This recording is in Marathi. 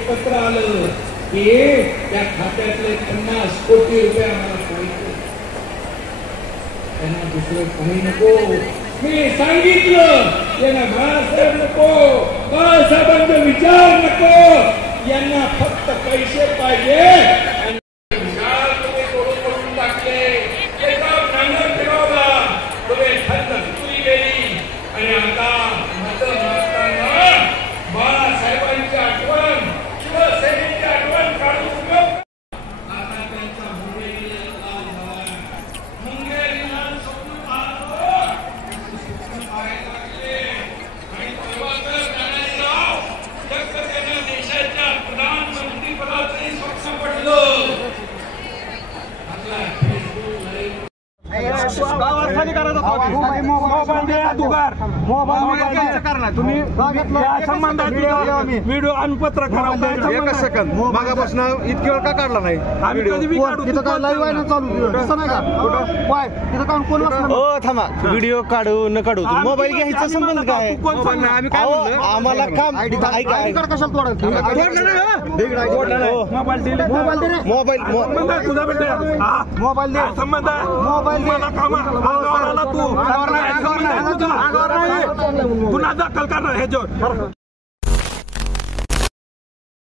एक पत्र आलं की त्या खात्यातले 50 कोटी रुपये आम्हाला पाहिजे. त्यांना दुसरं काही नको. मी सांगितलं यांना बाळासाहेब नको, बाळासाहेबांचा विचार नको, यांना फक्त पैसे पाहिजे. आणि विचार तुम्ही करून टाकले. नांगर फिरवला, तुम्ही थंड सुटली गेली. आणि आता मत मागताना बाळासाहेबांची आठवण, शिवसेनेची आठवण काढून उपयोग. आता त्यांचा मुंगेरीला लाल झाला. मुंगेरीला स्वप्न पाहतो, स्वप्न पाहायला लागले. आणि तेव्हा तर ज्ञानेश्वरराव चक्क त्यांना देशाच्या प्रधानमंत्री पदाचंही स्वप्न पडलं. आपला फेसबुक व्हिडिओ आणि पत्रकार एका सेकंद मागापासून इतकी वेळ का काढला नाही? थांबा, व्हिडिओ काढू न काढू मोबाईल घ्यायचा संबंध काय? आम्हाला काम गुन्हा दाखल करणार ह्याच्यावर.